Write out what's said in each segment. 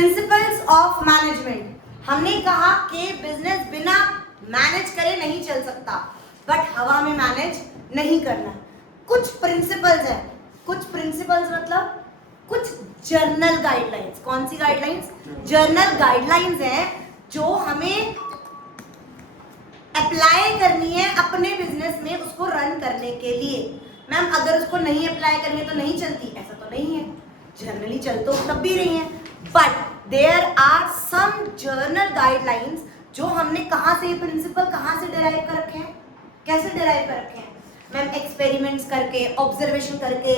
Principles of management. हमने कहा कि बिजनेस बिना मैनेज करे नहीं चल सकता, बट हवा में मैनेज नहीं करना। कुछ प्रिंसिपल्स हैं, कुछ प्रिंसिपल्स मतलब कुछ जर्नल गाइडलाइंस। कौन सी गाइडलाइंस? जर्नल गाइडलाइंस हैं जो हमें अप्लाई करनी है अपने बिजनेस में उसको रन करने के लिए। मैम अगर उसको नहीं अप्लाई करनी है तो नहीं चलती, ऐसा तो नहीं है, जनरली चल तो तब भी रही है, but there are some general guidelines जो हमने कहाँ से, प्रिंसिपल कहाँ से डिराइव कर रखे हैं, कैसे डिराइव कर रखे हैं मैम? एक्सपेरिमेंट्स करके, ऑब्जर्वेशन करके,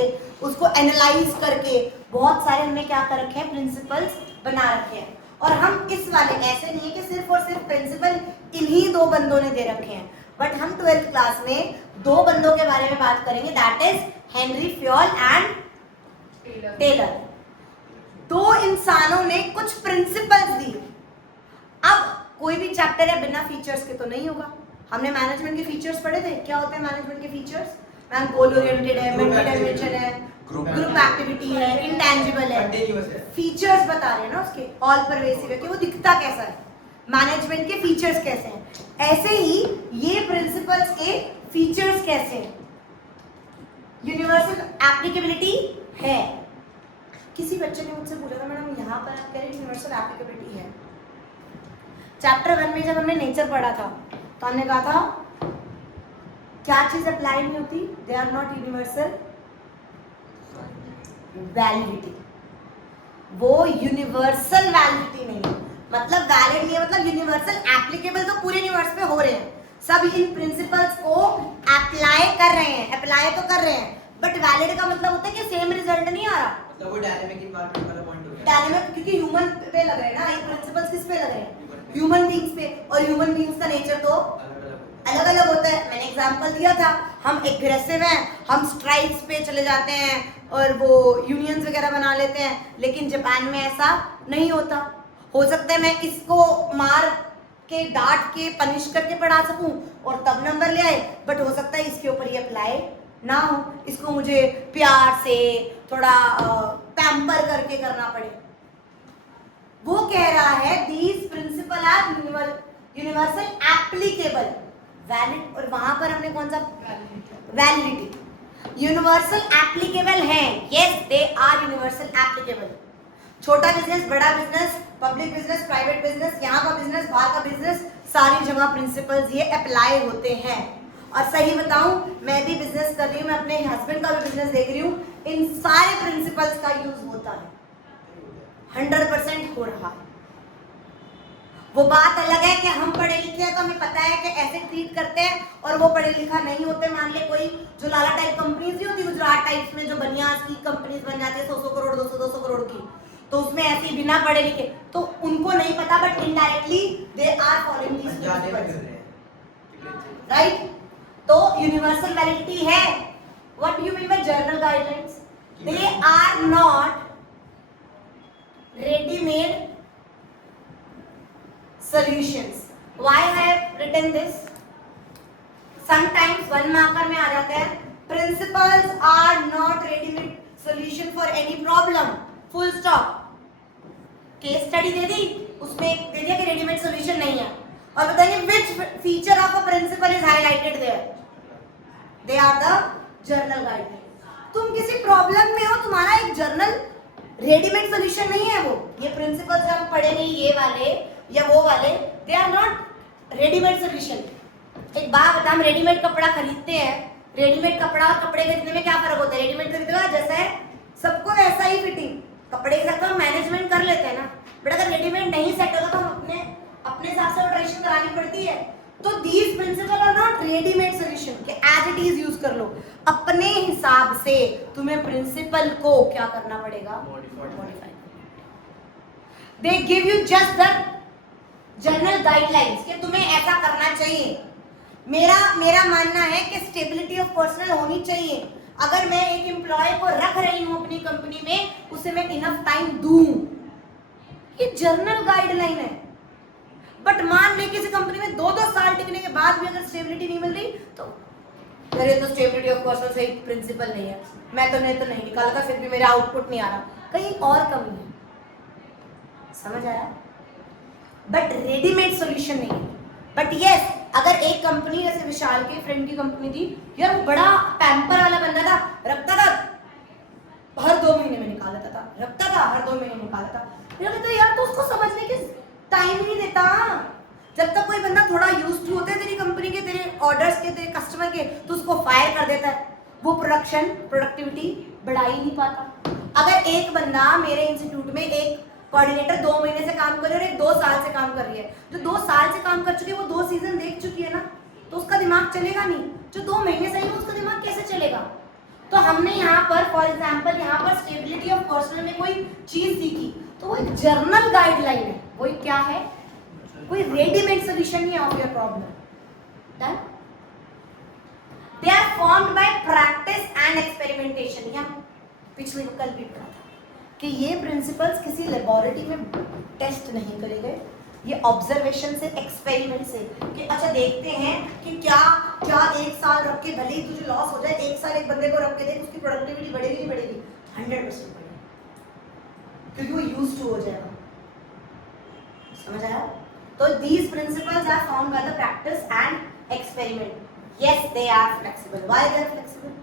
उसको एनालाइज करके, बहुत सारे हमने क्या कर रखे हैं, प्रिंसिपल्स बना रखे हैं। और हम इस वाले, ऐसे नहीं है कि सिर्फ और सिर्फ प्रिंसिपल इन्हीं दो बंदों ने दे रखे हैं, बट हम 12th क्लास में दो बंदों के बारे में बात करेंगे, that is Henri Fayol and Taylor. दो इंसानों ने कुछ प्रिंसिपल्स दिए। अब कोई भी चैप्टर है बिना फीचर्स के तो नहीं होगा। हमने मैनेजमेंट के फीचर्स पढ़े थे, क्या होते हैं मैनेजमेंट के फीचर्स? मैम गोल ओरिएंटेड है, मल्टी डायमेंशन है, ग्रुप एक्टिविटी है, इंटेंजिबल है, फीचर्स बता रहे हैं ना उसके, ऑल परवेसिव है कि वो दिखता कैसा है, मैनेजमेंट के फीचर्स कैसे हैं। ऐसे ही ये प्रिंसिपल्स के फीचर्स कैसे हैं। यूनिवर्सल एप्लीकेबिलिटी है। किसी बच्चे ने मुझसे पूछा था मैडम यहाँ पर आप कह रहे हैं यूनिवर्सल एप्लीकेबिलिटी है, चैप्टर 1 में जब हमने नेचर पढ़ा था तो हमने कहा था क्या चीज अप्लाई नहीं होती, they are not universal validity. वो यूनिवर्सल वैलिडिटी नहीं है, मतलब वैलिड नहीं है, मतलब यूनिवर्सल एप्लीकेबल तो पूरे यूनिवर्स पे हो रहे हैं, सब इन प्रिंसिपल्स को अप्लाई कर रहे हैं, अप्लाई तो कर रहे हैं, बट वैलिड का मतलब होता है कि सेम रिजल्ट नहीं आ रहा, मतलब वो डायनेमिक इन्वायरमेंट वाला पॉइंट हो गया। डायनेमिक क्योंकि ह्यूमन पे लग रहे हैं ना, ये प्रिंसिपल्स किस पे लग रहे हैं, ह्यूमन बीइंग्स पे, और ह्यूमन बीइंग्स का नेचर तो अलग अलग होता है। मैंने एग्जांपल दिया था, हम एग्रेसिव हैं, हम स्ट्राइक्स पे चले जाते हैं और वो यूनियंस वगैरह बना लेते हैं, लेकिन जापान में ऐसा नहीं होता। हो सकता है मैं इसको मार के, डांट के, पनिश करके पढ़ा सकूं और तब नंबर ले आए, बट हो सकता है इसके ऊपर ये अप्लाई ना हो, इसको मुझे प्यार से थोड़ा पैम्पर करके करना पड़े। वो कह रहा है these principle are universal applicable, valid, और वहां पर हमने कौन सा, वैलिडिटी। यूनिवर्सल एप्लीकेबल है, yes they are universal applicable. छोटा बिजनेस, बड़ा business, public business, private business, यहाँ का बिजनेस, बाहर का बिजनेस, सारी जगह प्रिंसिपल्स ये अप्लाई होते हैं। और सही बताऊं, मैं भी बिजनेस कर रही हूँ, मैं अपने हस्बैंड का भी बिजनेस देख रही हूँ, इन सारे प्रिंसिपल्स का यूज होता है, 100% हो रहा है। वो बात अलग है कि हम पढ़े लिखे हैं तो हमें पता है कि ऐसे ट्रीट करते हैं, और वो पढ़े लिखा नहीं होते। मान ले कोई जो लाला टाइप कंपनीज नहीं होती, गुजरात टाइप्स में जो बनियास की कंपनीज बन जाती है 100 करोड़ 200 करोड़ की, तो उसमें ऐसे बिना पढ़े लिखे, तो उनको नहीं पता, but indirectly they are following these principles, right. तो यूनिवर्सल वैलिडिटी है। What do you mean by general guidelines? They are not ready-made solutions. Why I have written this? Sometimes 1 marker में आ जाता है, principles are not ready-made solution for any problem. Full stop. Case study दे दी, उसमें दे दिया कि ready-made solution नहीं है, और बताइए which feature of a principle is highlighted there? They are the journal guidelines. तुम किसी प्रॉब्लम में हो, तुम्हारा एक जर्नल रेडीमेड सोल्यूशन नहीं है वो। ये प्रिंसिपल्स हम पढ़े नहीं, ये वाले या वो वाले, they are not readymade solution. एक बात बता, हम रेडीमेड कपड़ा खरीदते हैं, रेडीमेड कपड़ा और कपड़े खरीदने में क्या फर्क होता है? रेडीमेड खरीदने जैसा है सबको वैसा ही फिटिंग, कपड़े के साथ तो हम मैनेजमेंट कर लेते हैं ना, बट अगर रेडीमेड नहीं सेट होगा तो हम अपने हिसाब से ऑल्टरेशन करानी पड़ती है। तो these principle are not readymade solution कि एज इट इज यूज कर लो, अपने हिसाब से तुम्हें प्रिंसिपल को क्या करना पड़ेगा, modify. They give you just the general guidelines कि तुम्हें ऐसा करना चाहिए। मेरा मानना है कि स्टेबिलिटी ऑफ पर्सनल होनी चाहिए। अगर मैं एक एम्प्लॉय को रख रही हूं अपनी कंपनी में, उसे मैं इनफ टाइम दूं, ये जर्नल गाइडलाइन है। बट मान ले किसी कंपनी में 2-2 साल टिकने के बाद भी अगर स्टेबिलिटी नहीं मिल रही, तो अरे तो स्टेबिलिटी ऑफ पर्सनल सही प्रिंसिपल नहीं है, मैं तो नहीं निकाला था, फिर भी मेरा आउटपुट नहीं आ रहा, कहीं और कमी है। समझ आया? बट रेडीमेड सॉल्यूशन नहीं है। बट यस, अगर एक कंपनी जैसे विशाल के फ्रेंड की कंपनी थी यार, वो बड़ा पैम्पर वाला बंदा था, रखता था हर 2 महीने में निकाल लेता था, रखता था हर 2 महीने निकाल लेता। मेरा कहता यार तो उसको समझने की टाइम ही नहीं देता। जब तक कोई बंदा थोड़ा यूज्ड टू होता है तेरी कंपनी के, तेरे ऑर्डर्स के, तेरे कस्टमर के, तो उसको फायर कर देता है। वो प्रोडक्टिविटी बढ़ा ही नहीं पाता। अगर एक बंदा मेरे इंस्टीट्यूट में, एक कोऑर्डिनेटर 2 महीने से काम कर रही है और एक 2 साल से काम कर रही है, जो 2 साल से काम कर चुकी है वो 2 सीजन देख चुकी है ना, तो उसका दिमाग चलेगा नहीं। जो 2 महीने से ही उसका दिमाग कैसे चलेगा? तो हमने यहाँ पर फॉर एग्जाम्पल यहाँ पर स्टेबिलिटी ऑफ पर्सनल में कोई चीज सीखी, तो वो एक जर्नल गाइडलाइन है। कोई क्या है? कोई रेडीमेड सोल्यूशन नहीं है of your problem. Done? They are formed by practice and experimentation. यहाँ पिछले कल भी पढ़ा था कि ये प्रिंसिपल्स किसी लेबोरेटरी में टेस्ट नहीं करे गए, ये ऑब्जर्वेशन से, एक्सपेरिमेंट से, कि अच्छा देखते हैं कि क्या क्या 1 साल रख के भले ही तुझे लॉस हो जाए, 1 साल एक बंदे को रख के देख, उसकी प्रोडक्टिविटी बढ़ेगी नहीं बढ़ेगी? 100% बढ़ेगी, क्योंकि वो यूज्ड टू हो जाएगा। समझ आया? तो these principles are formed by the practice and experiment. Yes, they are flexible. Why they are flexible?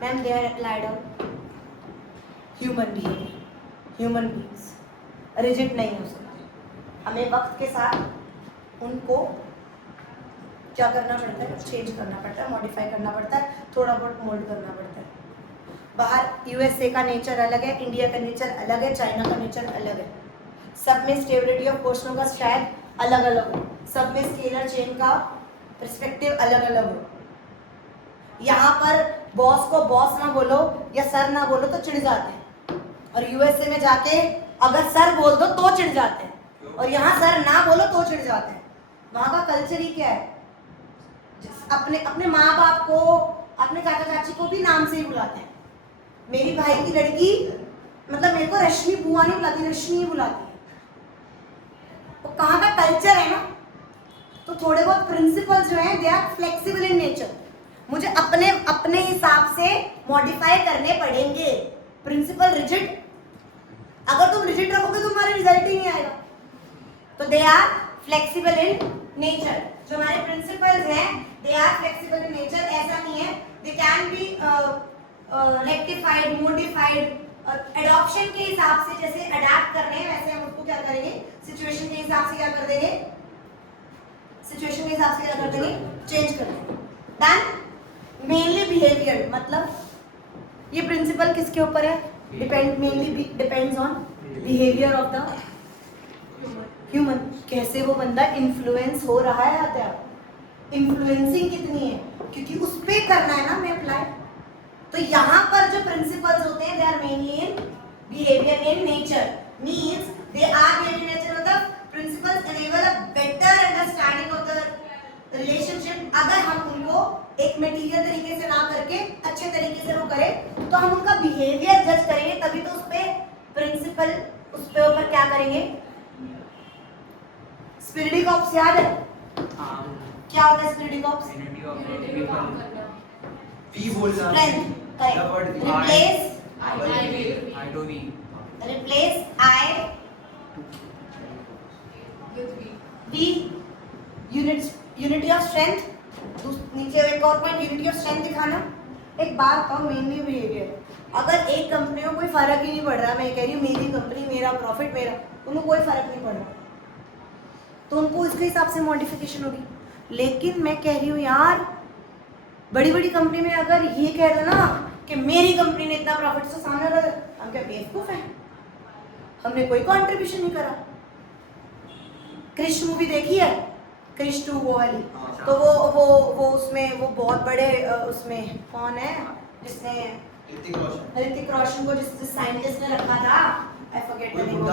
Ma'am, they are applied on human behavior, human beings. Rigid नहीं हो सकते। हमें वक्त के साथ उनको क्या करना पड़ता है? चेंज करना पड़ता है, मॉडिफाई करना पड़ता है, थोड़ा बहुत मोल्ड करना पड़ता है। बाहर यूएसए का नेचर अलग है, इंडिया का नेचर अलग है, चाइना का नेचर अलग है। सब में स्टेबिलिटी ऑफ पर्सनल का शायद अलग अलग हो, सब में स्केलर चेन का पर्सपेक्टिव अलग अलग हो। यहाँ पर बॉस को बॉस ना बोलो या सर ना बोलो तो चिढ़ जाते हैं, और यूएसए में जाके अगर सर बोल दो तो चिढ़ जाते हैं, और यहाँ सर ना बोलो तो चिढ़ जाते हैं। वहाँ का कल्चर ही क्या है? अपने अपने माँ बाप को, अपने चाचा चाची को भी नाम से ही बुलाते हैं। मेरी भाई की लड़की मतलब मेरे को रश्मि बुआ नहीं बुलाती, रश्मि ही बुलाती है। तो कहाँ का कल्चर है ना, तो थोड़े बहुत प्रिंसिपल्स जो हैं they are flexible in nature. मुझे अपने अपने हिसाब से मॉडिफाई करने पड़ेंगे। प्रिंसिपल रिजिड, अगर तुम रिजिड रखोगे तो तुम्हारा रिजल्ट ही नहीं आएगा। तो they are flexible in nature. जो हमारे प्रिंसिपल्स हैं they are flexible in nature. ऐसा नहीं है, they can be rectified, modified, adoption के हिसाब से, जैसे अडैप्ट करने हैं वैसे हम उसको क्या करेंगे, सिचुएशन के हिसाब से क्या कर देंगे, सिचुएशन के हिसाब से क्या कर देंगे, चेंज कर देंगे। देन मेनली बिहेवियर, मतलब ये प्रिंसिपल किसके ऊपर है? Mainly depends on behaviour of the human. कैसे वो बंदा इन्फ्लुएंस हो रहा है, आता है इन्फ्लुएंसिंग कितनी है, क्योंकि उस पे करना है ना हमें अप्लाई। तो यहाँ पर जो प्रिंसिपल्स होते हैं they are mainly in behaviour in nature, means they are behaviour in nature, मतलब principles enable a better understanding of the relationship. अगर हम उनको एक मटेरियल तरीके से ना करके अच्छे तरीके से वो करें तो हम उनका बिहेवियर जज करेंगे, तभी तो उस पे प्रिंसिपल, उस पे ऊपर क्या करेंगे। स्पिरिट ऑफ याद है? क्या होता है स्पिरिट ऑफ? वी बोलना, strength, correct. Replace I do we, replace I B, unity of strength. नीचे एक और पॉइंट, यूनिटी ऑफ स्ट्रेंथ दिखाना। एक बात बताओ, मेनली बिहेवियर, अगर एक कंपनी में कोई फर्क ही नहीं पड़ रहा, मैं कह रही हूँ मेरी कंपनी, मेरा प्रॉफिट मेरा, उनको कोई फर्क नहीं पड़ रहा, तो उनको इसके हिसाब से मॉडिफिकेशन होगी। लेकिन मैं कह रही हूँ यार, बड़ी बड़ी कंपनी में अगर ये कह दो ना कि मेरी कंपनी ने इतना प्रॉफिट, तो सामने वाला हम क्या बेवकूफ है, हमने कोई कंट्रीब्यूशन नहीं करा। क्रिश मूवी देखी है? क्रिश 2 वो वाली, तो वो उसमें वो बहुत बड़े उसमें कौन है जिसने ऋतिक रोशन को जिस साइंटिस्ट ने रखा था, आई फॉरगेट द नेम,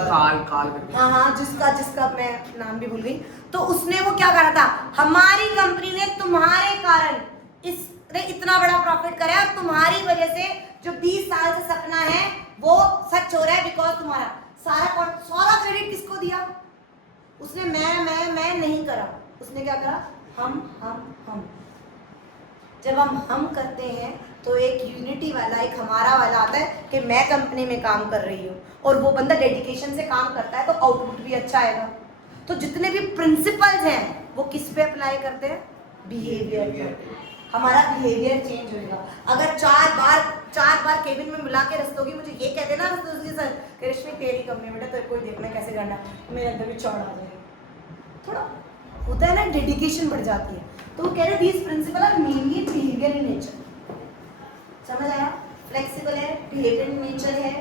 हाँ जिसका मैं नाम भी भूल गई। तो उसने वो क्या करा था, हमारी कंपनी ने तुम्हारे कारण इसने इतना बड़ा प्रॉफिट करा है, और तुम्हारी वजह से जो 20 साल से सपना है वो सच हो रहा है, बिकॉज तुम्हारा सारा क्रेडिट किसको दिया? उसने मैं नहीं करा, उसने क्या करा, हम। जब हम करते हैं तो एक यूनिटी वाला, एक हमारा वाला आता है कि मैं कंपनी में काम कर रही हूँ, और वो बंदा डेडिकेशन से काम करता है तो आउटपुट भी अच्छा आएगा। तो जितने भी प्रिंसिपल्स हैं वो किस पे अप्लाई करते हैं? बिहेवियर पे। हमारा बिहेवियर चेंज होएगा। अगर चार बार केबिन में बुला के रस्तोगी मुझे ये कहते ना रस्तोगी सर कि रश्मि तेरी कंपनी बेटा तो कोई देखना कैसे करना, मेरे अंदर भी चौड़ आ जाएगी। थोड़ा होता है ना, डेडिकेशन बढ़ जाती है। तो वो कह रहे these principle are mainly behaviour in nature. समझ आया? फ्लेक्सिबल है, बिहेवियर इन नेचर है,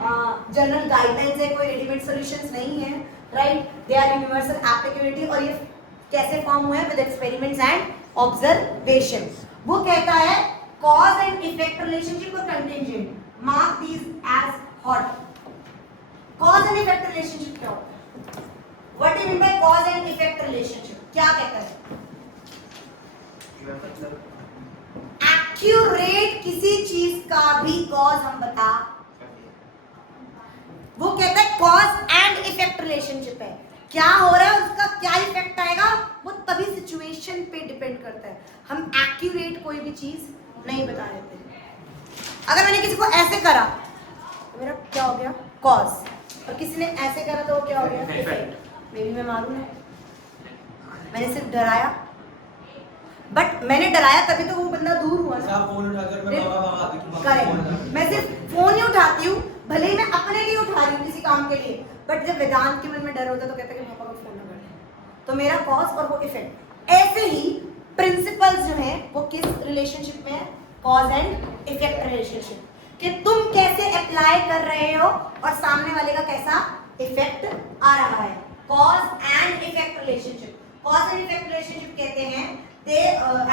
जनरल गाइडलाइंस है, कोई रेडीमेड सॉल्यूशंस नहीं है, right? They are universal applicability, और ये कैसे फॉर्म हुए हैं? With experiments and observation. वो कहता है कॉज एंड इफेक्ट रिलेशनशिप और contingent, mark these as hot. Cause and effect relationship क्या होता है? What do you mean by cause and effect relationship? क्या कहता है? एक्यूरेट किसी चीज का भी कॉज हम बता, वो कहता है कॉज एंड इफेक्ट रिलेशनशिप है। क्या हो रहा है उसका क्या इफेक्ट आएगा वो तभी सिचुएशन पे डिपेंड करता है। हम एक्यूरेट कोई भी चीज नहीं बता देते। अगर मैंने किसी को ऐसे करा तो मेरा क्या हो गया? कॉज, और किसी ने ऐसे करा तो वो क्या हो गया? इफेक्ट। मे बी मैं मालूम है, मैंने सिर्फ डराया, बट मैंने डराया तभी तो वो बंदा दूर हुआ ना। फोन उठाकर मैं करेक्ट, मैं सिर्फ फोन ही उठाती हूँ, भले ही मैं अपने लिए उठा रही हूँ किसी काम के लिए, बट जब वेदांत के मन में डर होता है तो कहता है कि पापा को फोन ना कर। तो मेरा कॉज और वो इफेक्ट। ऐसे ही प्रिंसिपल्स जो है वो किस रिलेशनशिप में है? कॉज एंड इफेक्ट रिलेशनशिप, कि तुम कैसे अप्लाई कर रहे हो और सामने वाले का कैसा इफेक्ट आ रहा है। Cause and effect relationship. Cause and effect relationship कहते हैं they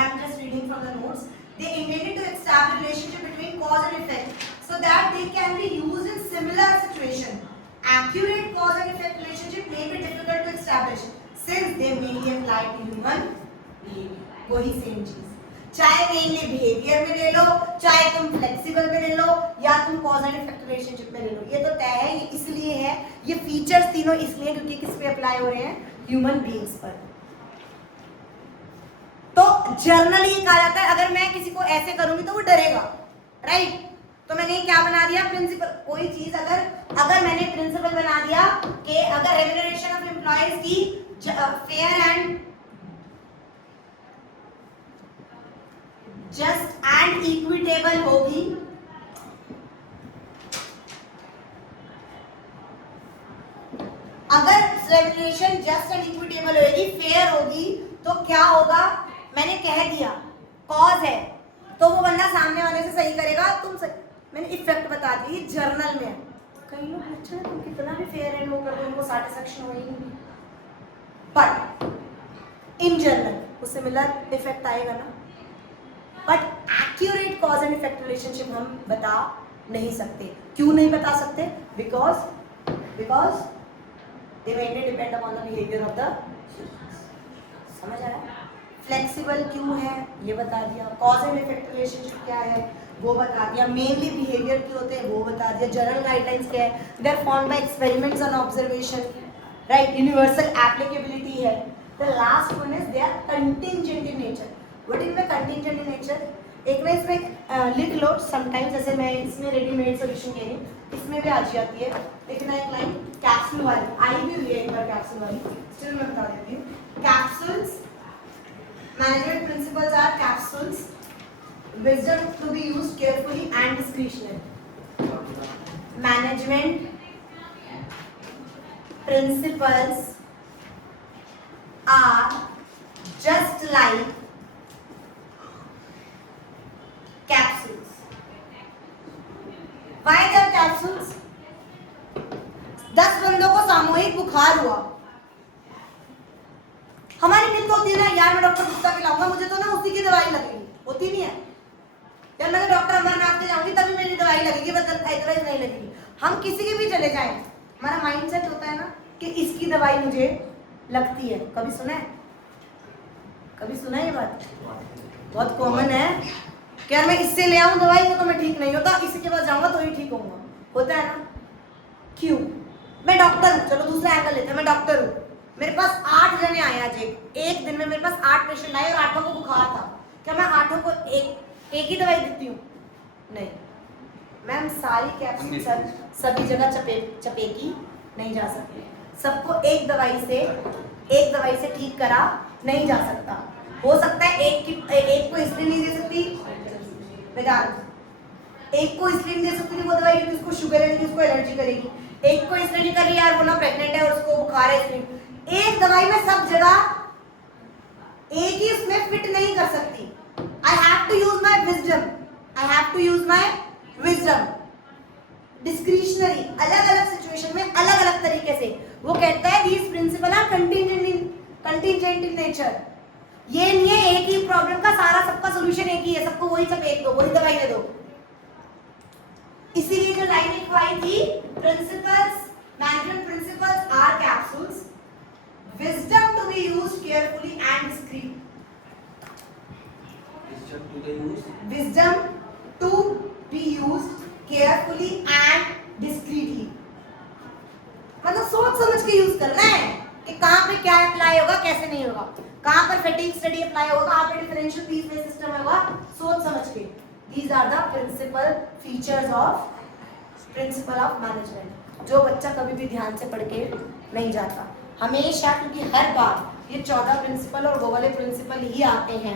I'm just reading from the notes, they intended to establish relationship between cause and effect so that they can be used in similar situation. Accurate cause and effect relationship may be difficult to establish since they mainly apply to human behavior. वही same चीज, चाहे mainly behaviour में ले लो, चाहे तुम flexible में ले लो, या तुम कॉज एंड इफेक्ट रिलेशनशिप में ले लो, ये तो तय है। ये इसलिए है, ये फीचर्स तीनों इसलिए क्योंकि किस पे अप्लाई हो रहे हैं? ह्यूमन बीइंग्स पर। तो जर्नली कहा जाता है अगर मैं किसी को ऐसे करूंगी तो वो डरेगा, राइट? तो मैंने क्या बना दिया? प्रिंसिपल। कोई चीज अगर मैंने प्रिंसिपल बना दिया कि अगर रेम्यूनरेशन ऑफ एम्प्लॉयज की fair and just and equitable होगी, अगर रेम्यूनरेशन जस्ट एंड इक्विटेबल होगी, फेयर होगी, तो क्या होगा? मैंने कह दिया कॉज है तो वो बंदा सामने वाले से सही करेगा, तुम सही। मैंने इफेक्ट बता दी, जर्नल में। कई लोग अच्छा तुम कितना भी फेयर एंड वो कर दो उनको सैटिस्फैक्शन हो ही नहीं, बट इन जनरल उससे मिलर इफेक्ट आएगा ना। But accurate cause and effect relationship हम बता नहीं सकते। क्यों नहीं बता सकते? Because they mainly depend upon the behaviour of the. समझ आ रहा है? फ्लेक्सिबल क्यों है ये बता दिया, कॉज एंड इफेक्ट रिलेशनशिप क्या है वो बता दिया, मेनली बिहेवियर क्यों होते हैं वो बता दिया, जनरल गाइडलाइंस क्या है, they are formed by experiments on observation, right? Universal applicability है। The last one is they are contingent in nature. What is the contingent in nature? एक ना इसमें लिख लो समटाइम्स, जैसे मैं इसमें रेडीमेड सॉल्यूशन कह रही हूँ, इसमें भी आ जाती है। लिखना एक लाइन कैप्सूल वाली, आई भी हुई है एक बार कैप्सूल वाली, स्टिल मैं बता देती हूँ। Capsules, management principles are capsules, wisdom to be used carefully and discretionary. Management principles are just like capsules. Why they are capsules? 10 बंदों को सामूहिक बुखार हुआ, हमारी मिल होती है ना यार मैं डॉक्टर गुप्ता के लाऊंगा, मुझे तो ना उसी की दवाई लगेगी, होती नहीं है यार, मैं डॉक्टर अमरनाथ के जाऊंगी तभी मेरी दवाई लगेगी, बस अदरवाइज नहीं लगेगी। हम किसी के भी चले जाएं, हमारा माइंडसेट होता है ना कि इसकी दवाई मुझे लगती है। कभी सुना है? कभी सुना है ये बात? बहुत कॉमन है कि यार मैं इससे ले आऊं दवाई तो मैं ठीक नहीं होता, इसी के पास जाऊंगा तो ही ठीक होऊंगा, होता है ना? क्यों? मैं डॉक्टर हूँ, चलो दूसरा एंगल लेते हैं, मैं डॉक्टर हूँ, मेरे पास 8 जने आए आज, एक दिन में मेरे पास 8 पेशेंट आए और 8 को बुखार था, क्या मैं आठों को एक ही दवाई देती हूँ? नहीं मैम, सारी कैप्सूल सभी जगह चपेकी नहीं जा सकती। सबको एक दवाई से ठीक करा नहीं जा सकता। हो सकता है एक को इसलिए नहीं दे सकती वेदांत, एक को इसलिए नहीं दे सकती वो दवाई क्योंकि उसको शुगर है, उसको एलर्जी करेगी। एक को इसलिए नहीं कर रही यार वो ना प्रेग्नेंट है और उसको बुखार है, इसलिए एक दवाई में सब जगह एक ही उसमें फिट नहीं कर सकती। I have to use my wisdom, discretionary, अलग अलग सिचुएशन में अलग अलग तरीके से। वो कहता है these principle are contingent in nature. ये नहीं है एक ही प्रॉब्लम का सारा सबका सोल्यूशन एक ही है, सबको वही चपेट दो, वही दवाई दे दो। इसीलिए जो लाइन लिखवाई थी, principles, management principles are capsules, wisdom to be used carefully and discreetly. Wisdom to be used carefully and discreetly. मतलब सोच समझ के यूज करना है कि कहाँ पे क्या अप्लाई होगा, कैसे नहीं होगा, कहाँ पर फैटिग स्टडी अप्लाई होगा, कहाँ पे डिफरेंशियल पीस बेस सिस्टम होगा, सोच समझ के। These are the principal features of principle of management, जो बच्चा कभी भी ध्यान से पढ़ के नहीं जाता हमेशा, क्योंकि हर बार ये 14 प्रिंसिपल और वो वाले प्रिंसिपल ही आते हैं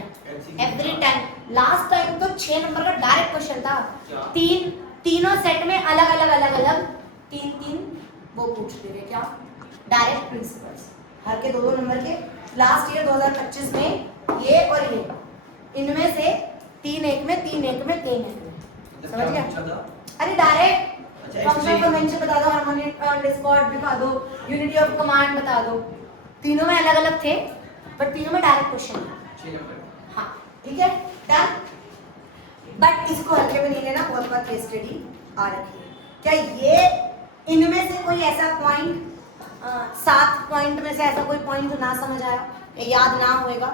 एवरी टाइम। लास्ट टाइम तो 6 नंबर का डायरेक्ट क्वेश्चन था, तीनों सेट में अलग अलग तीन वो पूछते थे, क्या डायरेक्ट प्रिंसिपल्स हर के 2 नंबर के। लास्ट ईयर 2025 में ये और ये, इनमें से 3 एक में 3 एक में 3 एक में, समझ गया? अरे डायरेक्ट फंक्शन कन्वेंशन बता दो, हार्मोनी डिस्कॉर्ड बता दो, यूनिटी ऑफ कमांड बता दो। तीनों में अलग अलग थे बट तीनों में डायरेक्ट क्वेश्चन है। हाँ ठीक है, डन। बट इसको हल्के में नहीं लेना, बहुत बार केस स्टडी आ रखी है। क्या ये इनमें से कोई ऐसा पॉइंट, 7 पॉइंट में से ऐसा कोई पॉइंट जो ना समझ आया, याद ना होएगा?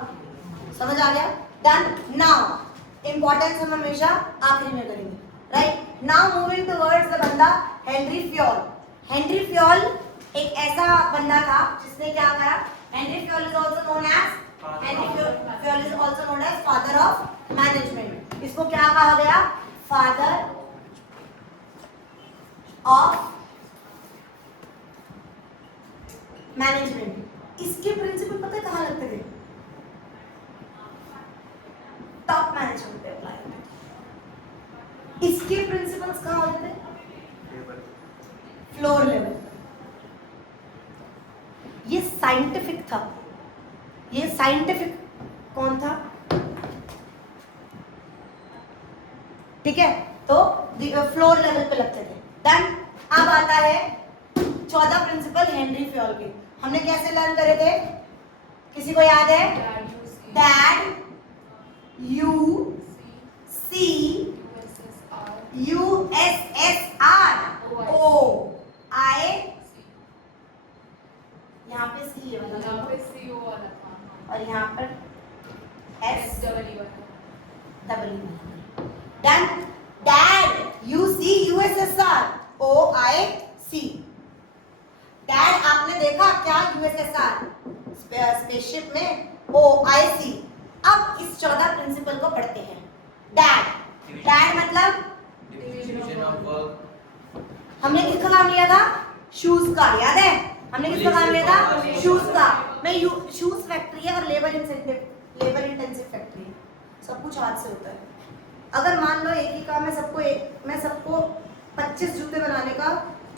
समझ आ गया? डन। नाउ इंपॉर्टेंस हम हमेशा आखिरी में करेंगे, right? Now moving towards the बंदा हेनरी फ्योल। हेनरी फ्योल एक ऐसा बंदा था जिसने क्या करा, Henri Fayol is also known as father of management. इसको क्या कहा गया? Father of management. इसके प्रिंसिपल पता है कहाँ लगते थे? टॉप मैनेजमेंट पे अप्लाई होते थे। इसके प्रिंसिपल्स कहाँ होते थे? Floor level. ये साइंटिफिक था, ये साइंटिफिक कौन था? ठीक है, तो फ्लोर लेवल पे लगते थे। डन। अब आता है 14 प्रिंसिपल हेनरी फ्योल के। हमने कैसे लर्न करे थे? किसी को याद है? That you see USSR O I, यहाँ पे C है वाला, यहाँ पे CO वाला था और यहाँ पर S double E। Done. Dad UC USSR OIC। Dad आपने देखा क्या? USSR स्पेसशिप में OIC। अब इस 14 प्रिंसिपल को पढ़ते हैं। डैड मतलब हमने किसका काम लिया था? शूज का, याद है? हमने किसका काम लिया था? शूज का। मैं शूज फैक्ट्री है और लेबर इंटेंसिव फैक्ट्री है, सब कुछ हाथ से होता है। अगर मान लो एक ही काम है सबको, मैं सबको 25 जूते बनाने का,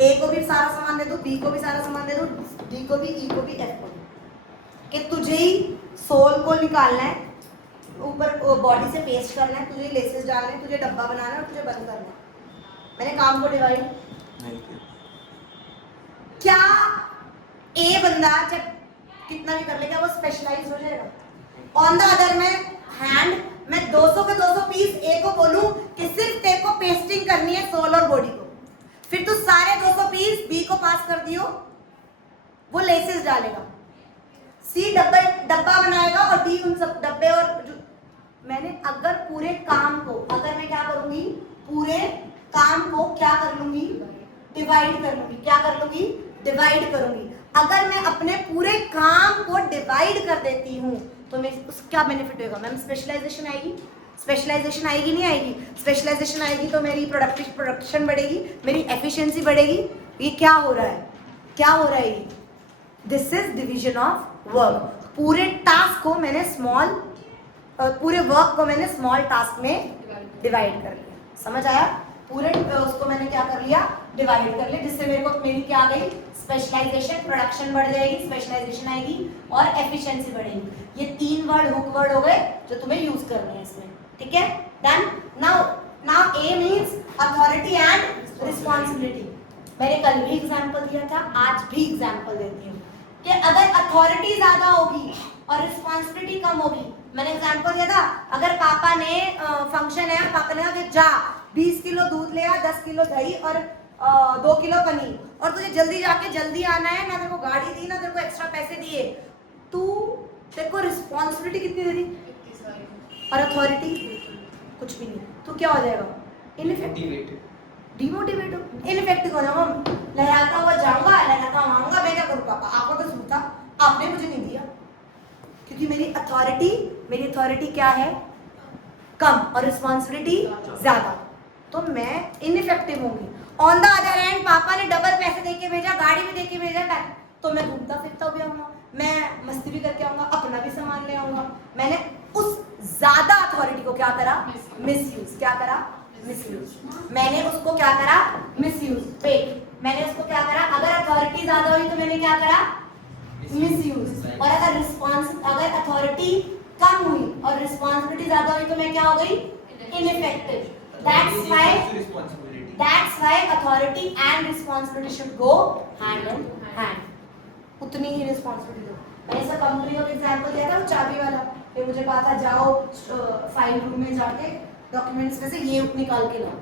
A को भी सारा सामान दे दूं, B को भी सारा सामान दे दूं, D को भी, E को भी, F को भी, कि तुझे ही सोल को निकालना है, ऊपर बॉडी से पेस्ट करना है, तुझे लेसेस डालने हैं, तुझे डब्बा बनाना है और तुझे बंद करना है। मैंने काम को डिवाइड नहीं किया। क्या ए बंदा जब कितना भी कर लेगा वो स्पेशलाइज हो जाएगा? ऑन द अदर हैंड मैं 200 के 200 पीस ए को बोलूं कि सिर्फ तेरे को पेस्टिंग करनी है सोल और बॉडी को, फिर तू सारे 200 पीस बी को पास कर दियो, वो लेसेस डालेगा, सी डब्बा बनाएगा और डी उन सब डब्बे और मैंने अगर पूरे काम को, अगर मैं क्या करूंगी, पूरे काम को क्या कर लूंगी? डिवाइड कर लूंगी। क्या कर लूंगी? डिवाइड करूंगी। अगर मैं अपने पूरे काम को डिवाइड कर देती हूँ तो मैं उस क्या बेनिफिट होगा मैम? स्पेशलाइजेशन आएगी, स्पेशलाइजेशन आएगी नहीं आएगी? स्पेशलाइजेशन आएगी तो मेरी प्रोडक्शन बढ़ेगी, मेरी एफिशिएंसी बढ़ेगी। ये क्या हो रहा है, क्या हो रहा है ये? This is division of work. पूरे टास्क को मैंने पूरे वर्क को मैंने स्मॉल टास्क में डिवाइड कर लिया। समझ आया? पूरे उसको मैंने क्या कर लिया, डिवाइड कर लिया, जिससे मेरी क्या आ गई? स्पेशलाइजेशन। प्रोडक्शन बढ़ जाएगी, स्पेशलाइजेशन आएगी और एफिशिएंसी बढ़ेगी। ये 3 वर्ड हुक वर्ड हो गए जो तुम्हें यूज करने हैं इसमें। ठीक है, done. Now A means authority and responsibility. मैंने कल भी एग्जांपल दिया था, आज भी एग्जांपल देती हूँ कि अगर अथॉरिटी ज्यादा होगी और रिस्पांसिबिलिटी कम होगी। मैंने एग्जांपल दिया था, अगर पापा ने फंक्शन है, पापा ने कहा कि जा 20 किलो दूध ले आ, 10 किलो दही और 2 किलो पनीर, और तुझे जल्दी जाके जल्दी आना है, ना तेरे को गाड़ी दी, ना तेरे को एक्स्ट्रा पैसे दिए, तेरे को रिस्पांसिबिलिटी कितनी दे दी और अथॉरिटी कुछ भी नहीं, तो क्या हो जाएगा? इनइफेक्टिव, डिमोटिवेट हो, इनइफेक्टिव हो जाऊंगा, लहराता हुआ जाऊंगा, लहराता हुआ आऊंगा। मैं क्या करूँ पापा, आपको तो सूट था, आपने मुझे नहीं दिया, क्योंकि मेरी अथॉरिटी क्या है? कम, और रिस्पांसिबिलिटी ज्यादा, तो मैं इनइफेक्टिव होंगी। ऑन द अदर हैंड पापा ने डबल पैसे देके भेजा, गाड़ी भी देके भेजा, तो मैं घूमता फिरता भी आऊंगा, मैं मस्ती भी करके आऊंगा, अपना भी सामान ले आऊंगा। मैंने उस ज्यादा अथॉरिटी को क्या करा? मिसयूज। क्या करा? मिसयूज। मैंने उसको क्या करा? मिसयूज। मैंने उसको क्या करा? अगर अथॉरिटी ज्यादा हुई तो मैंने क्या करा? मिसयूज। और अगर अथॉरिटी कम हुई और रिस्पांसिबिलिटी ज्यादा हुई तो मैं क्या हो गई? Ineffective. That's why authority and responsibility should go hand in hand. उतनी ही रिस्पांसिबिलिटी दो। मैंने ऐसा कंपनी का एग्जांपल दिया था, वो चाबी वाला, कि मुझे कहा था जाओ फाइल रूम में जाके डॉक्यूमेंट्स में से ये निकाल के लाओ,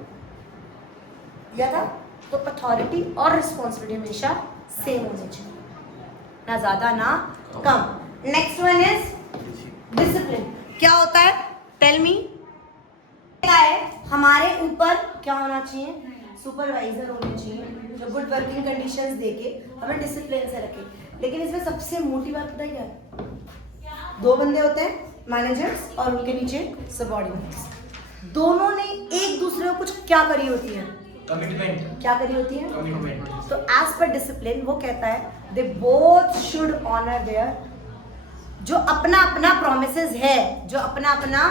दिया था। तो अथॉरिटी और रिस्पांसिबिलिटी हमेशा सेम होनी चाहिए, ना ज्यादा ना कम। Next one is discipline. क्या होता है? Tell me. क्या है? हमारे ऊपर क्या होना चाहिए? सुपरवाइजर होने चाहिए जो गुड वर्किंग कंडीशंस देके हमें डिसिप्लिन से रखे। लेकिन इसमें सबसे मोटी बात पता है क्या है? 2 बंदे होते हैं, मैनेजर्स और उनके नीचे सबऑर्डिनेट्स। दोनों ने एक दूसरे को कुछ क्या करी होती है? कमिटमेंट। क्या करी होती है? कमिटमेंट। तो एज पर डिसिप्लिन वो कहता है they both should honour their, जो अपना अपना प्रोमिसेस है, जो अपना अपना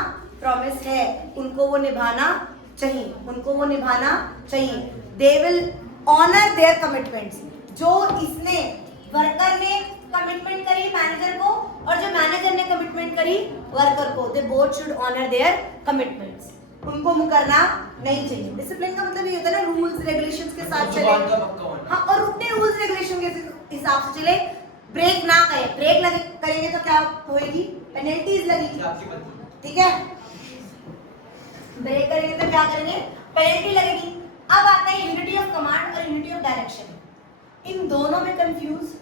प्रॉमिस है, उनको वो निभाना चाहिए, उनको वो निभाना चाहिए। They will honour their commitments. जो इसने वर्कर ने कमिटमेंट करी मैनेजर को, और जो मैनेजर ने कमिटमेंट करी वर्कर को, they both should honour their commitments. उनको मुकरना नहीं चाहिए। डिसिप्लिन का मतलब ये होता है ना, रूल्स रेगुलेशंस के साथ चले। हाँ, और उतने रूल्स रेगुलेशन के हिसाब से चले, ब्रेक ना करें। ब्रेक करेंगे तो क्या होएगी? पेनल्टीज लगेगी। ठीक है, ब्रेक करेंगे तो क्या करेंगे? पेनल्टी लगेगी। अब आता है यूनिटी ऑफ कमांड और यूनिटी ऑफ डायरेक्शन। इन दोनों में कंफ्यूज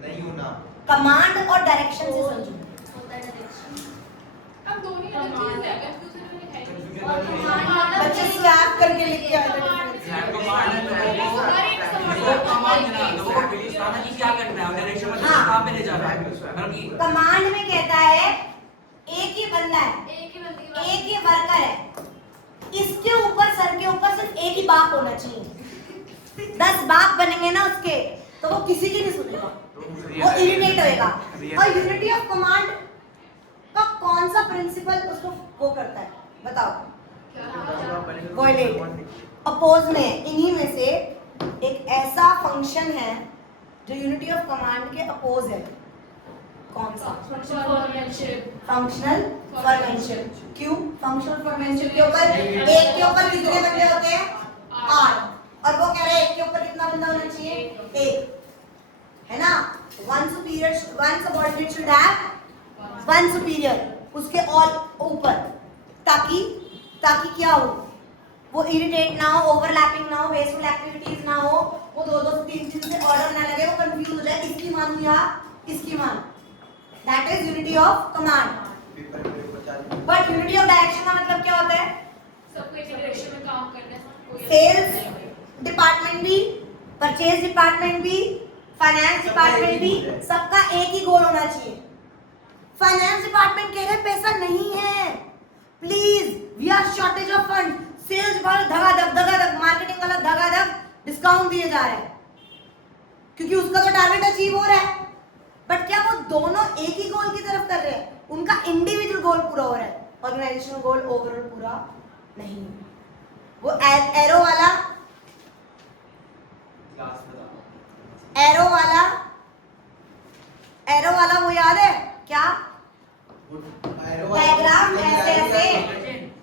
नहीं होना। कमांड और डायरेक्शन से समझो। अब दोनों ही अलग चीज है, कंफ्यूजन है। बच्चे स्लैप करके लिख के आए थे। कमांड में कहता है एक ही बंदा है, एक ही वर्कर है, इसके ऊपर, सर के ऊपर सिर्फ एक ही बाप होना चाहिए। 10 बाप बनेंगे ना उसके, तो वो किसी की नहीं सुनेगा, वो इरिटेट होएगा। और यूनिटी ऑफ कमांड का कौन सा प्रिंसिपल उसको वो करता है? बताओ। वॉयलेट। अपोज में, इन्हीं में से एक ऐसा फंक्शन है जो यूनिटी ऑफ कमांड के अपोज है। कौन सा? फंक्शनल फॉर्मेशनशिप। क्यों? फंक्शनल फॉर्मेशनशिप के ऊपर एक के ऊपर कितने बंदे होते हैं? 8। और वो कह रहे हैं एक के ऊपर कितना बंदा होना चाहिए? 1, है ना? One subordinate should have 1 superior, उसके और ऊपर, ताकि क्या हो? वो इरिटेट ना हो, ओवरलैपिंग ना हो, वेस्टफुल एक्टिविटीज ना हो, वो 2-2 से 3 से ऑर्डर ना लगे, वो कंफ्यूज हो जाए, इसकी मानूं या इसकी मान। That is unity of command. But unity of direction का मतलब क्या होता है? सबको एक डायरेक्शन में काम करना है। सेल्स डिपार्टमेंट भी, परचेज डिपार्टमेंट भी, फाइनेंस डिपार्टमेंट भी, सबका एक ही गोल होना चाहिए। फाइनेंस डिपार्टमेंट कह रहे पैसा नहीं है, please we are shortage of fund, sales वाला धगाधक, मार्केटिंग वाला धगाधक डिस्काउंट दिए जा रहे हैं क्योंकि उसका तो टारगेट अचीव हो रहा है। बट क्या वो दोनों एक ही गोल की तरफ कर रहे हैं? उनका इंडिविजुअल गोल पूरा हो रहा है, ऑर्गेनाइजेशनल गोल ओवरऑल पूरा नहीं। वो एरो वाला वो याद है क्या? डायग्राम ऐसे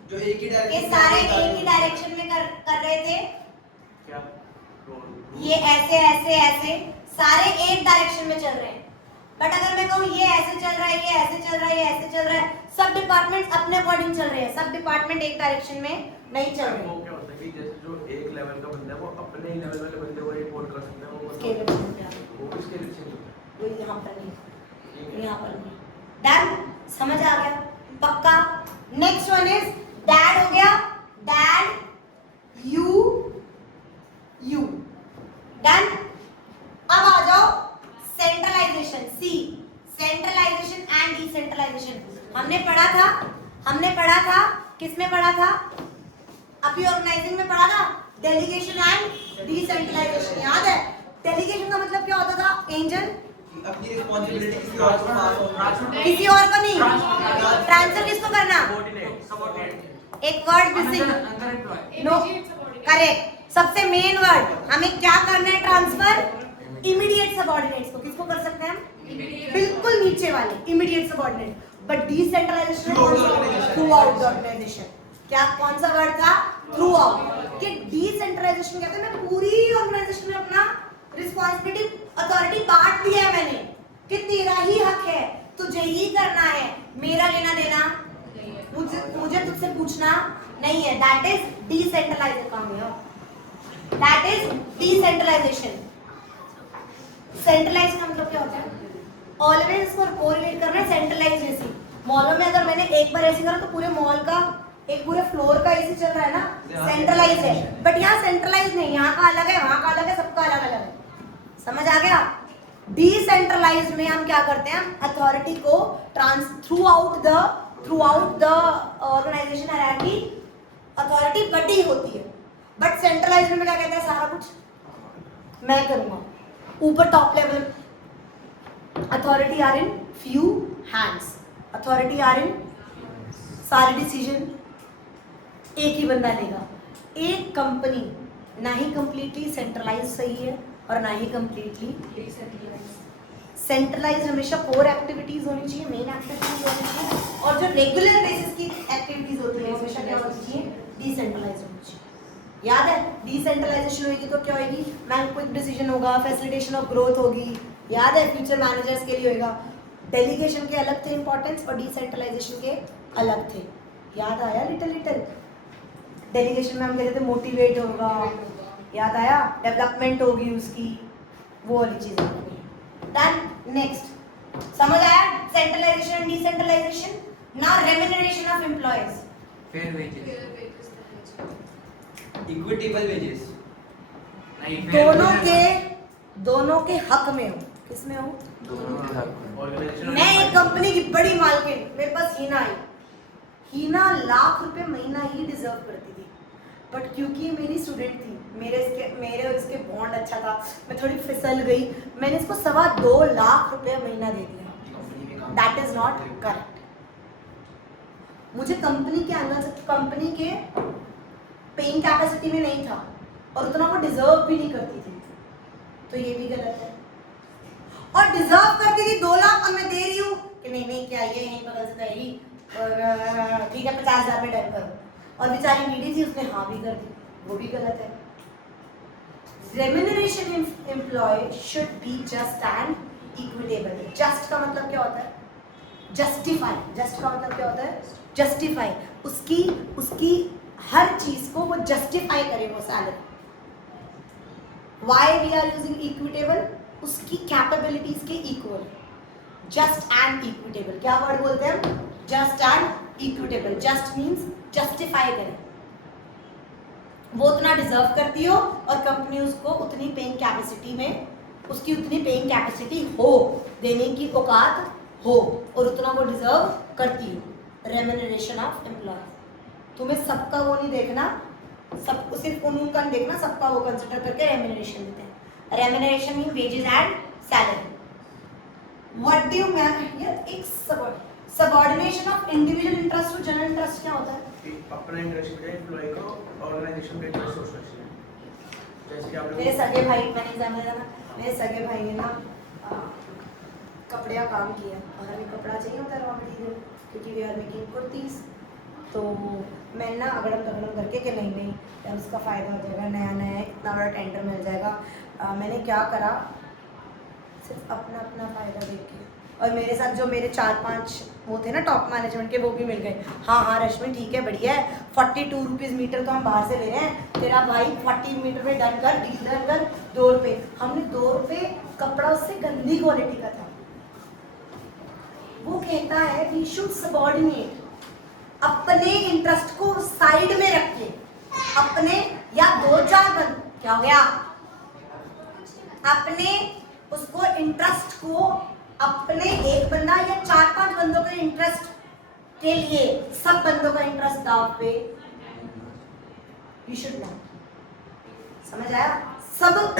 जो एक ही ये सारे एक ही डायरेक्शन में कर रहे थे, ये ऐसे सारे एक डायरेक्शन में चल रहे हैं। बट अगर मैं कहूँ ये ऐसे चल रहा है, ये ऐसे चल रहा है, ये ऐसे चल रहा है, सब डिपार्टमेंट अपने अकॉर्डिंग चल रहे हैं, सब डिपार्टमेंट एक डायरेक्शन में नहीं चल रहे। वो क्या होता है कि जैसे जो एक लेवल का बंदा है वो अपने ही लेवल वाले बंदे को रिपोर्ट कर सकता है, वो स्केल वो इसके लिए वो यहाँ पर नहीं, यहाँ पर नहीं। डन, समझ आ गया पक्का? नेक्स्ट वन इज डैड हो गया, डैड यू डन। अब आ जाओ centralisation, c centralisation and decentralisation. हमने पढ़ा था किसमें पढ़ा था? अभी ऑर्गेनाइजिंग में पढ़ा था, डेलीगेशन एंड डिसेंट्रलाइजेशन। याद है? डेलीगेशन का मतलब क्या होता था? एंजल अपनी रिस्पांसिबिलिटी किसी और को पास होना, किसी और को नहीं, ट्रांसफर किसको करना? एक वर्ड मिसिंग, नो करेक्ट, सबसे मेन वर्ड। हमें क्या करना है? ट्रांसफर इमीडिएट सबऑर्डिनेट्स को। किसको कर सकते हैं हम? बिल्कुल नीचे वाले immediate subordinate. But decentralisation throughout the organisation. क्या कौन सा वर्ड था? Through out. कि डिसेंट्रलाइजेशन कहते हैं मैं पूरी ऑर्गेनाइजेशन में अपना रिस्पांसिबिलिटी अथॉरिटी बांट दिया है मैंने कि तेरा ही हक है, तुझे ही करना है, मेरा लेना देना मुझे तुझसे पूछना नहीं है। That is decentralisation. काम है, दैट इज डिसेंट्रलाइजेशन। सेंट्रलाइज का मतलब क्या होता है? ऑलवेज इसको कोरिलेट करना है सेंट्रलाइज जैसी। मॉलों में अगर मैंने एक बार ऐसे करा तो पूरे मॉल का एक पूरे फ्लोर का एसी चल रहा है ना, सेंट्रलाइज है। बट यहाँ सेंट्रलाइज नहीं, यहाँ का अलग है, वहाँ का अलग है, सबका अलग अलग है। समझ आ गया? डिसेंट्रलाइज में हम क्या करते हैं? अथॉरिटी को throughout the organisation hierarchy authority बटी होती है। बट सेंट्रलाइज में क्या कहते हैं? सारा कुछ मैं करूंगा। ऊपर top level authority are in few hands, authority are in सारे डिसीजन एक ही बंदा लेगा। एक कंपनी ना ही कंप्लीटली सेंट्रलाइज सही है और ना ही कंप्लीटली सेंट्रलाइज। हमेशा कोर एक्टिविटीज होनी चाहिए, मेन एक्टिविटीज होनी चाहिए, और जो रेगुलर बेसिस की एक्टिविटीज होती है हमेशा क्या होनी चाहिए? डिसेंट्रलाइज होनी चाहिए। याद है? डिसेंट्रलाइजेशन होगी तो क्या होगी? मैन क्विक डिसीजन होगा, फैसिलिटेशन ऑफ ग्रोथ होगी। याद है? फ्यूचर मैनेजर्स के लिए होगा। डेलीगेशन के अलग थे इंपॉर्टेंस और डिसेंट्रलाइजेशन के अलग थे। याद आया? लिटिल डेलीगेशन में हम कहते थे मोटिवेट होगा, याद आया? डेवलपमेंट होगी उसकी, वो वाली चीजें होगी। डन, नेक्स्ट समझ आया? Centralisation and decentralisation. Now remuneration of employees. Fair wages, equitable wages, दोनों के हक में हो। किसमें हो? मैं एक कंपनी की बड़ी मालकिन, मेरे पास हीना लाख रुपए महीना ही डिजर्व करती थी। बट क्योंकि ये मेरी स्टूडेंट थी, मेरे और इसके बॉन्ड अच्छा था, मैं थोड़ी फिसल गई, मैंने इसको 2.25 लाख रुपए महीना दे दिया। That is not correct. मुझे कंपनी के अंदर से कंपनी के पेइंग कैपेसिटी में नहीं था और उतना वो डिजर्व भी नहीं करती थी, तो ये भी गलत है। और डिजर्व करती थी 2 लाख और मैं दे रही हूँ कि नहीं क्या ये यहीं बगल से गई और ठीक है 50,000 में डन करो, और बेचारी नीडी थी, उसने हाँ भी कर दी, वो भी गलत है। Remuneration in employee should be just and equitable. Just का मतलब क्या होता है? जस्टिफाई। जस्ट का मतलब क्या होता है? जस्टिफाई। उसकी हर चीज को वो जस्टिफाई करे वो salary. Why we are using equitable? उसकी कैपेबिलिटीज के इक्वल। जस्ट एंड इक्विटेबल, क्या वर्ड बोलते हैं हम? Just and equitable. Just means justify करें, वो उतना डिजर्व करती हो और कंपनी उसको उतनी पेइंग कैपेसिटी में, उसकी उतनी पेइंग कैपेसिटी हो, देने की औकात हो और उतना वो डिजर्व करती हो। रेम्यूनरेशन ऑफ एम्प्लॉय, तुम्हें सबका वो नहीं देखना, सबको सिर्फ उनका नहीं देखना, सबका वो कंसिडर करके रेम्यूनरेशन देते हैं। Remuneration mean wages and salary. What do you mean? एक subordination of individual interest to general interest क्या होता है? अपना इंटरेस्ट पे एम्प्लॉय को ऑर्गेनाइजेशन के इंटरेस्ट सोचना चाहिए। जैसे कि आप मेरे सगे भाई, मैंने एग्जाम दिया ना, मेरे सगे भाई ने ना कपड़े का काम किया और हमें कपड़ा चाहिए होता है रॉ मटेरियल, क्योंकि वी आर मेकिंग कुर्तीज़। तो मैंने ना अगड़म तगड़म करके कि नहीं नहीं यार उसका फ़ायदा हो जाएगा, नया नया इतना बड़ा टेंडर मिल जाएगा। मैंने क्या करा, सिर्फ अपना अपना फ़ायदा देख के, और मेरे साथ जो मेरे 4-5 वो थे ना टॉप मैनेजमेंट के, वो भी मिल गए। हाँ हाँ रश्मि ठीक है, बढ़िया है, 42 रुपीज़ मीटर तो हम बाहर से ले रहे हैं, तेरा भाई 40 मीटर पे डन कर, डील डन कर, 2 रुपये। हमने 2 रुपये, कपड़ा उससे गंदी क्वालिटी का था। वो कहता है वी शुड सबऑर्डिनेट, अपने इंटरेस्ट को साइड में रख के, अपने या 2-4 बंद क्या हो गया, अपने उसको इंटरेस्ट को, अपने एक बंदा या 4-5 बंदों के इंटरेस्ट के लिए सब बंदों का इंटरेस्ट दाव पे यू शुड नॉट। समझ आया? सब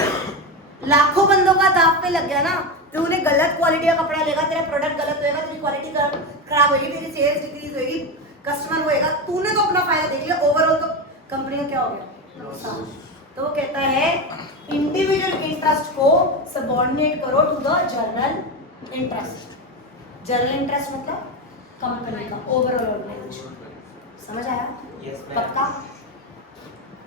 लाखों बंदों का दाव पे लग गया ना, तो उन्हें गलत क्वालिटी का कपड़ा लेगा, तेरा प्रोडक्ट गलत होएगा, तेरी क्वालिटी खराब होगी, तेरी सेल्स डिक्रीज होगी, कस्टमर होएगा, तूने तो अपना फायदा देख लिया, ओवरऑल तो कंपनी का क्या हो गया, नुकसान। तो वो कहता है इंडिविजुअल इंटरेस्ट को सबऑर्डिनेट करो to the general interest. General interest मतलब कंपनी का, ओवरऑल ऑर्गेनाइजेशन। समझ आया? Yes, ma'am. पक्का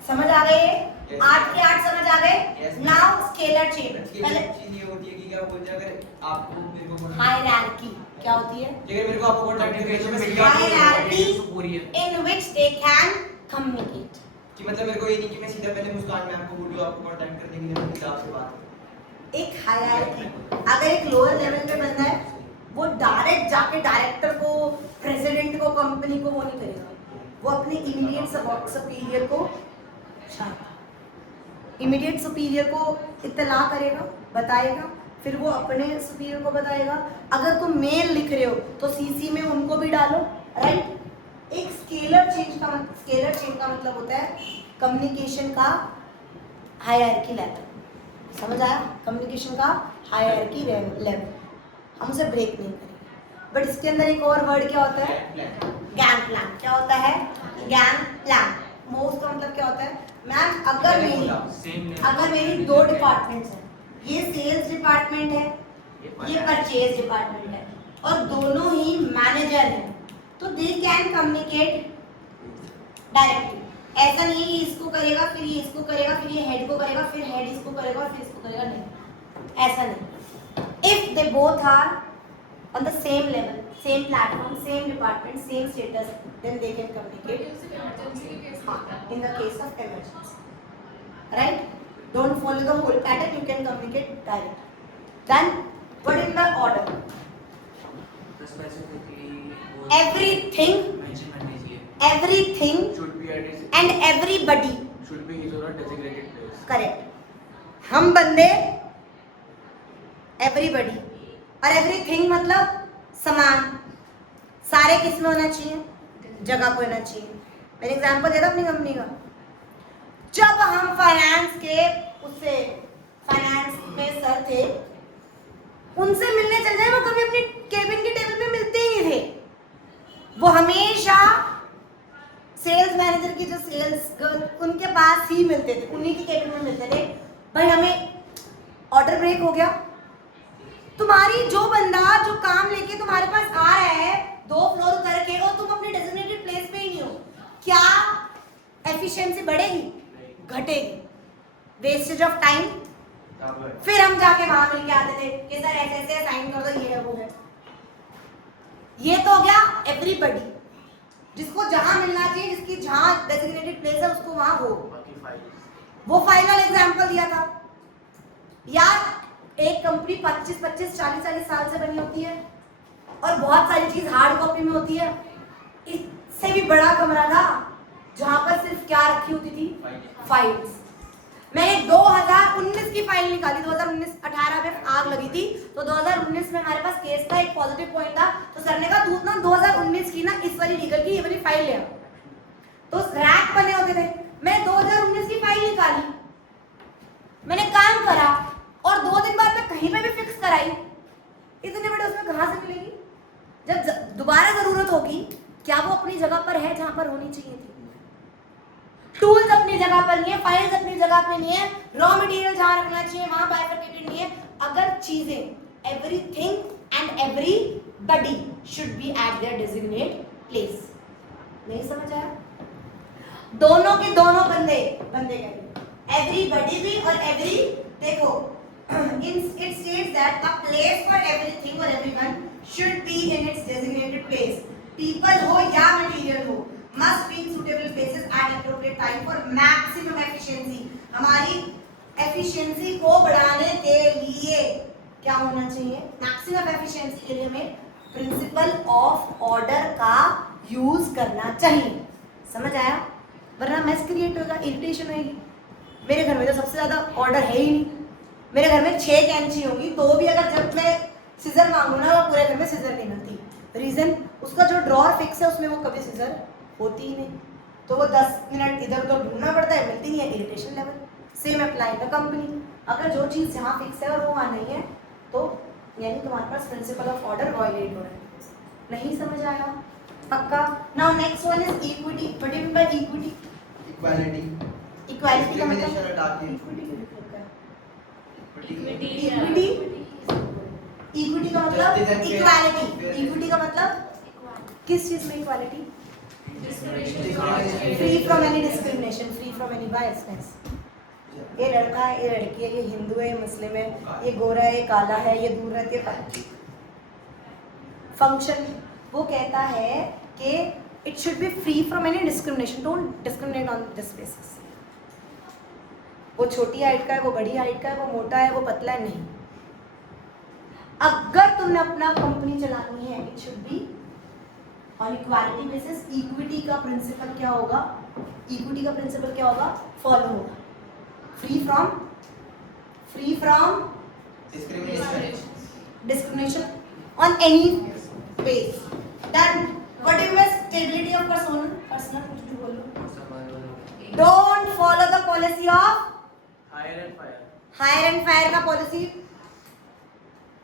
समझ आ गए? Yes. 8 के 8 समझ आ गए? Yes, ma'am. Now scalar chain. पहले चीज ये होती है कि क्या बोलते हैं, अगर आपको मेरे को हायरार्की क्या होती है? लेकिन मेरे को आपको कॉन्टैक्ट मिल गया Hierarchy in which they can communicate। कि मतलब मेरे को ये नहीं कि मैं सीधा पहले मुस्कान मैम को बोलूँ आपको कांटेक्ट करने के लिए मैं किताब से बात करूँ। एक हायरार्की, अगर एक लोअर लेवल पे बंदा है, वो डायरेक्ट जाके डायरेक्टर को, प्रेसिडेंट को, कंपनी को वो नहीं करेगा, वो अपने इमीडिएट सुपीरियर को इमीडिएट सुपीरियर को इत्तला करेगा, बताएगा, फिर वो अपने सुपीरियर को बताएगा। अगर तुम मेल लिख रहे हो तो सीसी में उनको भी डालो, राइट? एक स्केलर चेन का मतलब होता है कम्युनिकेशन का हायरार्की लेवल। समझ आया? कम्युनिकेशन का हायरार्की लेवल, हम उसे ब्रेक नहीं करेंगे। बट इसके अंदर एक और वर्ड क्या होता है? Gang plan. क्या होता है? Gang plan. मोस्ट का मतलब क्या होता है? मैम अगर मेरी 2 डिपार्टमेंट्स हैं, ये सेल्स डिपार्टमेंट है, ये परचेज डिपार्टमेंट है, और दोनों ही मैनेजर हैं, तो दे कैन कम्युनिकेट डायरेक्टली। ऐसा नहीं है कि इसको करेगा फिर ये इसको करेगा फिर ये हेड को करेगा फिर हेड इसको करेगा और फिर इसको करेगा, नहीं, ऐसा नहीं। If they both are on the same level, same platform, same department, same status, then they can communicate in the case of emergency, right? Don't follow the whole pattern, you can communicate directly. Then what in the order? everything should be at his and everybody, should be his or her designated place. correct? हम बंदे everybody और everything मतलब सामान, सारे किस में होना चाहिए? जगह पे होना चाहिए। मैंने एग्जाम्पल दिया था अपनी कंपनी का, जब हम फाइनेंस में सर थे, उनसे मिलने चल जाए, वो कभी अपनी केबिन की टेबल पे मिलते ही नहीं थे, वो हमेशा सेल्स मैनेजर की जो सेल्स गर्ल उनके पास ही मिलते थे, उन्हीं की केबिन में मिलते थे। भाई हमें ऑर्डर ब्रेक हो गया, तुम्हारी जो बंदा जो काम लेके तुम्हारे पास आ रहा है 2 फ्लोर उतर के, और तुम अपने डेजिग्नेटेड प्लेस पे ही नहीं हो, क्या एफिशिएंसी बढ़ेगी? घटेगी। Wastage of time. फिर हम जाके वहां मिल के आते थे कि सर ऐसे ऐसे साइन कर दो, ये है वो है। ये तो हो गया एवरीबॉडी, जिसको जहां मिलना चाहिए, जिसकी जहां डेजिग्नेटेड प्लेस है उसको वहां हो। वो फाइनल एग्जांपल दिया था यार, एक कंपनी 25-25 40-40 साल से बनी होती है और बहुत सारी चीज हार्ड कॉपी में होती है। इससे भी बड़ा कमरा था जहां पर सिर्फ क्या रखी होती थी? फाइल्स। मैंने 2019 की फाइल निकाली, 2019-18 में आग लगी थी, तो 2019 में हमारे पास केस का एक पॉजिटिव पॉइंट था, तो सर ने कहा तू ना 2019 की ना इस वाली लीगल की ये वाली फाइल ले आ, तो रैक बने होते थे। मैं 2019 की फाइल निकाली, मैंने काम करा और 2 दिन बाद मैं कहीं पे भी फिक्स कराई, इतने बड़े उसमें कहां से मिलेगी? जब दोबारा जरूरत होगी, क्या वो अपनी जगह पर है जहां पर होनी चाहिए थी? टूल्स अपनी जगह पर नहीं है, फाइल्स अपनी जगह पे नहीं है, रॉ मटेरियल जहां रखना चाहिए वहां बाइफरकेटेड नहीं है। अगर चीजें everything and everybody should be eight there designate place. नहीं समझ आया? दोनों के दोनों बंदे कहेंगे, एवरीबॉडी भी और एवरी, देखो it states that a place for everything or everyone should be in its designated place. People हो या material हो must be in suitable places at appropriate time for maximum efficiency. हमारी efficiency को बढ़ाने के लिए क्या होना चाहिए? maximum efficiency के लिए हमें principle of order का use करना चाहिए। समझ आया? वरना mess create होगा, irritation होगी। मेरे घर में तो सबसे ज्यादा ऑर्डर है ही नहीं, मेरे घर में 6 कैंची होंगी, तो भी अगर जब मैं सीजर मांगू ना, वो पूरे घर में सीजर नहीं मिलती। रीजन, उसका जो ड्रॉर फिक्स है उसमें वो कभी सीजर होती ही नहीं, तो वो 10 मिनट इधर उधर ढूंढना पड़ता है, मिलती नहीं है। Irritation level same apply the company. अगर जो चीज़ जहाँ फिक्स है और वो वहाँ नहीं है, तो यानी तुम्हारे पास प्रिंसिपल ऑफ ऑर्डर वायलेट हो रहा है। नहीं समझ आया? पक्का? Now next one is equity. What do you mean by equity? Equality. Equality का मतलब Discrimination हटा के। इक्विटी क्यों लिखा है? Equity, Equity? इक्विटी का मतलब Justice and equality. fairness। Equity का मतलब किस चीज में equality? Discrimination। Free from any discrimination, free from any biasness. ये लड़का है, ये लड़की है, ये हिंदू है, ये मुस्लिम है, ये गोरा है, ये काला है, ये दूर रहती है। फंक्शन वो कहता है कि it should B free from any discrimination, don't discriminate on this basis. वो छोटी हाइट का है, वो बड़ी हाइट का है, वो मोटा है, वो पतला है, नहीं। अगर तुमने अपना कंपनी चलानी है, it should be on equality basis. Equity का प्रिंसिपल क्या होगा? इक्विटी का प्रिंसिपल क्या होगा? फॉलो होगा। Free from discrimination on any base. Done. What is stability of personal कुछ भी बोलो। Don't follow the policy of hire and fire का पॉलिसी।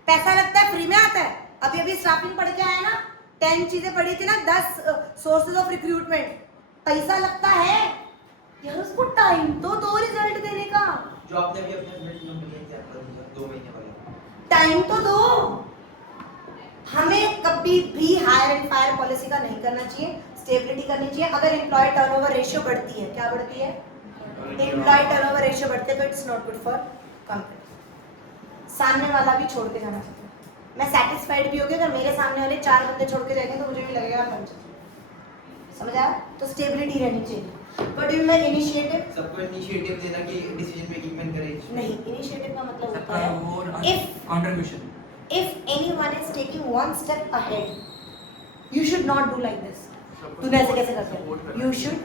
पैसा लगता है, फ्री में आता है। अभी स्टाफिंग पढ़ के आया ना, 10 चीजें पढ़ी थी ना, 10 सोर्सेज ऑफ रिक्रूटमेंट। पैसा लगता है यार, उसको टाइम तो दो रिजल्ट देने का। जो आपने भी अपने हस्बैंड की कंपनी है, क्या 2 महीने वाले टाइम तो दो। हमें कभी भी हायर एंड फायर पॉलिसी का नहीं करना चाहिए, स्टेबिलिटी करनी चाहिए। अगर एम्प्लॉय टर्नओवर रेशियो बढ़ती है, क्या बढ़ती है? एम्प्लॉय टर्नओवर रेशियो बढ़ते, तो it's not good for company. सामने वाला भी छोड़ के जाना चाहिए। मैं सेटिस्फाइड भी होगी अगर मेरे सामने वाले 4 बंदे छोड़ के जाएंगे, तो मुझे भी लगेगा बन चाहिए। समझ आया? तो स्टेबिलिटी रहनी चाहिए। बट यू मैं इनिशिएटिव, सबको इनिशिएटिव देना कि डिसीजन मेकिंग में एनकरेज नहीं, इनिशिएटिव का मतलब होता सबका है वो if contribution. if anyone is taking one step ahead, you should not do like this. तूने ऐसे कैसे कर दिया? You should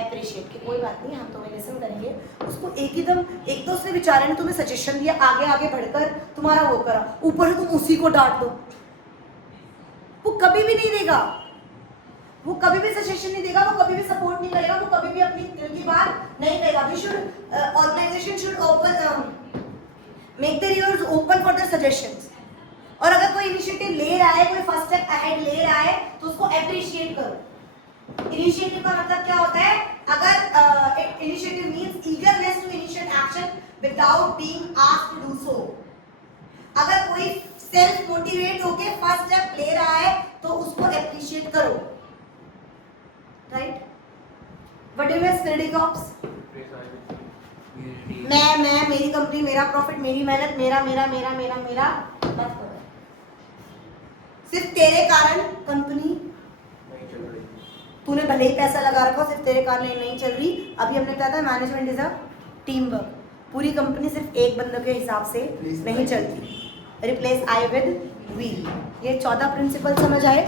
appreciate कि कोई बात नहीं, हम तुम्हें लिसन करेंगे। उसको एक तो उसने बेचारे ने तुम्हें सजेशन दिया, आगे बढ़कर तुम्हारा वो करा, ऊपर से तुम उसी को डांट दो। वो कभी भी नहीं देगा, वो कभी भी सजेशन नहीं देगा, वो कभी भी सपोर्ट नहीं करेगा, वो कभी भी अपनी दिल की बात नहीं कहेगा। We should organization should open make their ears open for their suggestions. और अगर कोई इनिशिएटिव ले रहा है, कोई फर्स्ट स्टेप अहेड ले रहा है, तो उसको अप्रिशिएट करो। इनिशिएटिव का मतलब क्या होता है? अगर initiative means eagerness to initiate action without being asked to do so. अगर कोई सेल्फ मोटिवेट होके फर्स्ट स्टेप ले रहा है, तो उसको अप्रिशिएट करो। Right? What do you spirit ops? मैं मेरी कंपनी, मेरा प्रॉफिट, मेरी मेहनत, मेरा मत करो। सिर्फ तेरे कारण कंपनी तूने भले ही पैसा लगा रखा, सिर्फ तेरे कारण नहीं चल रही। अभी हमने कहा था management is a team work. पूरी कंपनी सिर्फ एक बंदे के हिसाब से नहीं चलती। Replace I with we. ये 14 प्रिंसिपल समझ आए?